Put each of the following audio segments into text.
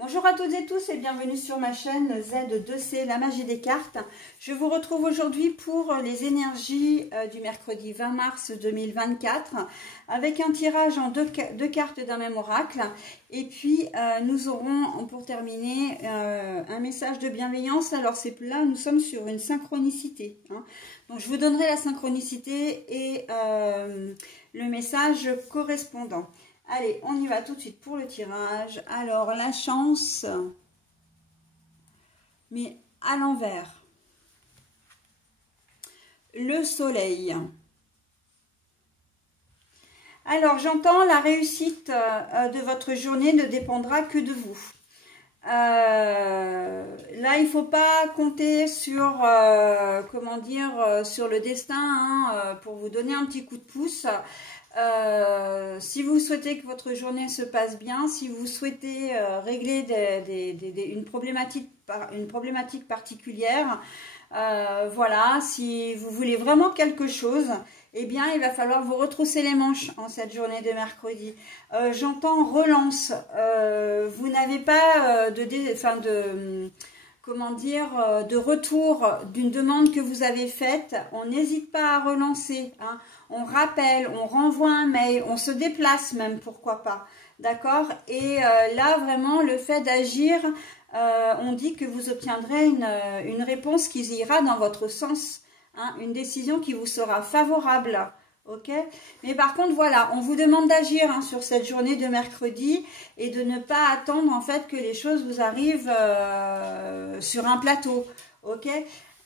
Bonjour à toutes et tous et bienvenue sur ma chaîne Z2C, la magie des cartes. Je vous retrouve aujourd'hui pour les énergies du mercredi 20 mars 2024 avec un tirage en deux cartes d'un même oracle. Et puis nous aurons pour terminer un message de bienveillance. Alors c'est là, nous sommes sur une synchronicité. Donc je vous donnerai la synchronicité et le message correspondant. Allez, on y va tout de suite pour le tirage. Alors, la chance, mais à l'envers. Le soleil. Alors, j'entends la réussite de votre journée ne dépendra que de vous. Là, il ne faut pas compter sur, sur le destin pour vous donner un petit coup de pouce. Si vous souhaitez que votre journée se passe bien, si vous souhaitez régler une problématique particulière, voilà, si vous voulez vraiment quelque chose, eh bien, il va falloir vous retrousser les manches en cette journée de mercredi. J'entends relance. Vous n'avez pas de retour d'une demande que vous avez faite. On n'hésite pas à relancer, hein. On rappelle, on renvoie un mail, on se déplace même, pourquoi pas, d'accord? Et là, vraiment, le fait d'agir, on dit que vous obtiendrez une réponse qui ira dans votre sens, hein, une décision qui vous sera favorable, ok? Mais par contre, voilà, on vous demande d'agir sur cette journée de mercredi et de ne pas attendre, en fait, que les choses vous arrivent sur un plateau, ok?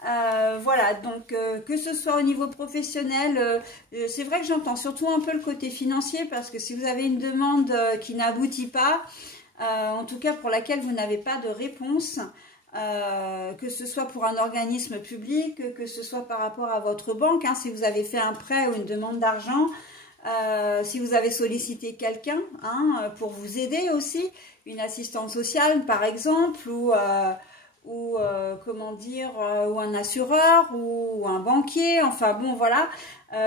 Voilà, donc que ce soit au niveau professionnel, c'est vrai que j'entends surtout un peu le côté financier parce que si vous avez une demande qui n'aboutit pas, en tout cas pour laquelle vous n'avez pas de réponse, que ce soit pour un organisme public, que ce soit par rapport à votre banque, hein, si vous avez fait un prêt ou une demande d'argent, si vous avez sollicité quelqu'un pour vous aider aussi, une assistante sociale par exemple, ou un assureur ou un banquier, enfin bon voilà,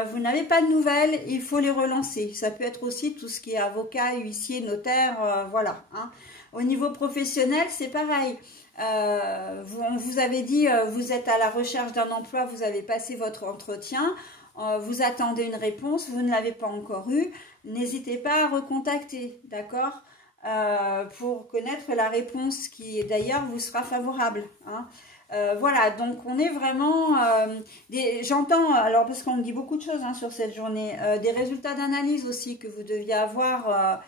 vous n'avez pas de nouvelles, il faut les relancer. Ça peut être aussi tout ce qui est avocat, huissier, notaire, voilà, hein. Au niveau professionnel, c'est pareil. On vous avait dit, vous êtes à la recherche d'un emploi, vous avez passé votre entretien, vous attendez une réponse, vous ne l'avez pas encore eue, n'hésitez pas à recontacter, d'accord ? Pour connaître la réponse qui d'ailleurs vous sera favorable, hein. Voilà, donc on est vraiment j'entends, alors parce qu'on me dit beaucoup de choses sur cette journée, des résultats d'analyse aussi que vous deviez avoir,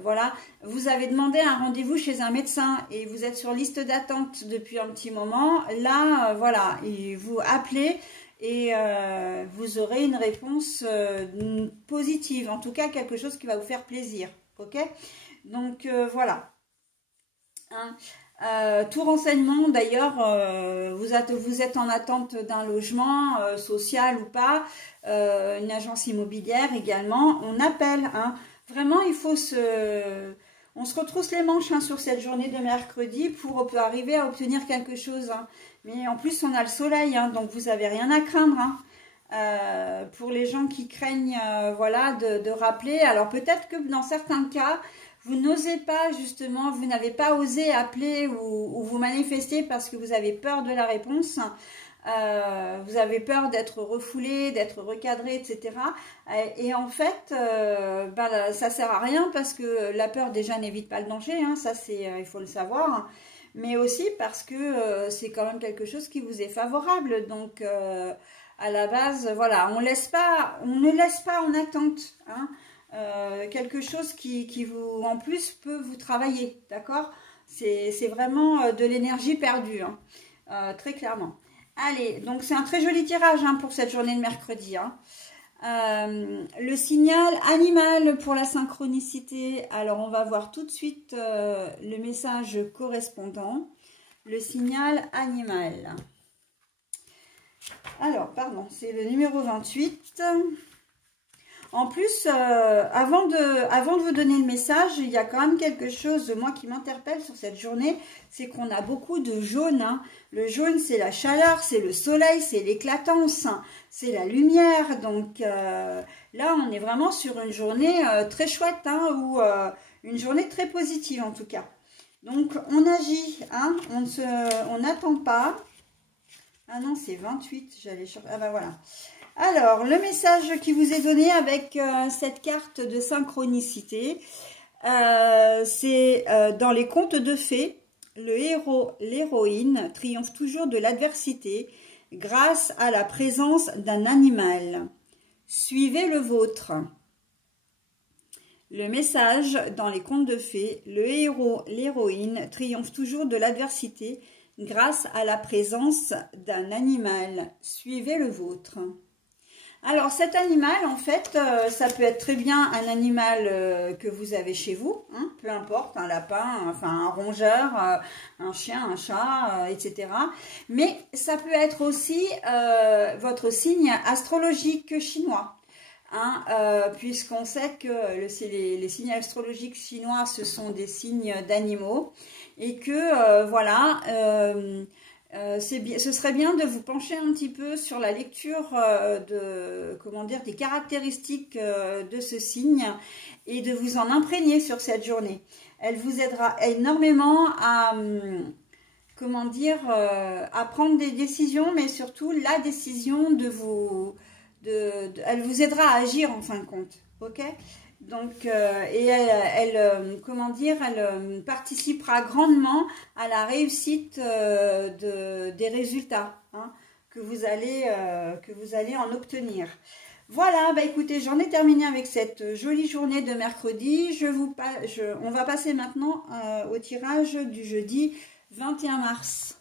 voilà, vous avez demandé un rendez-vous chez un médecin et vous êtes sur liste d'attente depuis un petit moment, là voilà, et vous appelez et vous aurez une réponse positive, en tout cas quelque chose qui va vous faire plaisir, ok? Donc voilà, hein. Tout renseignement d'ailleurs, vous êtes en attente d'un logement social ou pas, une agence immobilière également, on appelle, hein. Vraiment il faut on se retrousse les manches sur cette journée de mercredi pour arriver à obtenir quelque chose, hein. Mais en plus on a le soleil, hein, donc vous n'avez rien à craindre, hein. Pour les gens qui craignent voilà, de rappeler, alors peut-être que dans certains cas vous n'osez pas justement, vous n'avez pas osé appeler ou vous manifester parce que vous avez peur de la réponse, vous avez peur d'être refoulé, d'être recadré, etc. Et en fait, ça sert à rien parce que la peur déjà n'évite pas le danger, hein, ça c'est, il faut le savoir, mais aussi parce que c'est quand même quelque chose qui vous est favorable, donc à la base, voilà, on ne laisse pas en attente, hein. Quelque chose qui vous, en plus, peut vous travailler, d'accord? C'est vraiment de l'énergie perdue, hein, très clairement. Allez, donc c'est un très joli tirage pour cette journée de mercredi, hein. Le signal animal pour la synchronicité. Alors, on va voir tout de suite le message correspondant. Le signal animal. Alors, pardon, c'est le numéro 28. En plus, avant de vous donner le message, il y a quand même quelque chose, moi, qui m'interpelle sur cette journée, c'est qu'on a beaucoup de jaune, hein. Le jaune, c'est la chaleur, c'est le soleil, c'est l'éclatance, hein, c'est la lumière. Donc là, on est vraiment sur une journée très chouette, hein, ou une journée très positive en tout cas. Donc, on agit, hein, on n'attend pas. Ah non, c'est 28, j'allais chercher. Ah ben voilà. Alors, le message qui vous est donné avec cette carte de synchronicité, c'est dans les contes de fées, le héros, l'héroïne triomphe toujours de l'adversité grâce à la présence d'un animal. Suivez le vôtre. Le message dans les contes de fées, le héros, l'héroïne triomphe toujours de l'adversité grâce à la présence d'un animal. Suivez le vôtre. Alors cet animal, en fait, ça peut être très bien un animal que vous avez chez vous, hein, peu importe, un lapin, enfin un rongeur, un chien, un chat, etc. Mais ça peut être aussi votre signe astrologique chinois. Hein, puisqu'on sait que les signes astrologiques chinois, ce sont des signes d'animaux et que voilà, ce serait bien de vous pencher un petit peu sur la lecture des caractéristiques de ce signe et de vous en imprégner sur cette journée. Elle vous aidera énormément à à prendre des décisions, mais surtout la décision de vous... elle vous aidera à agir en fin de compte, ok? Donc, et elle participera grandement à la réussite des résultats, hein, que vous allez en obtenir. Voilà, bah écoutez, j'en ai terminé avec cette jolie journée de mercredi. On va passer maintenant au tirage du jeudi 21 mars.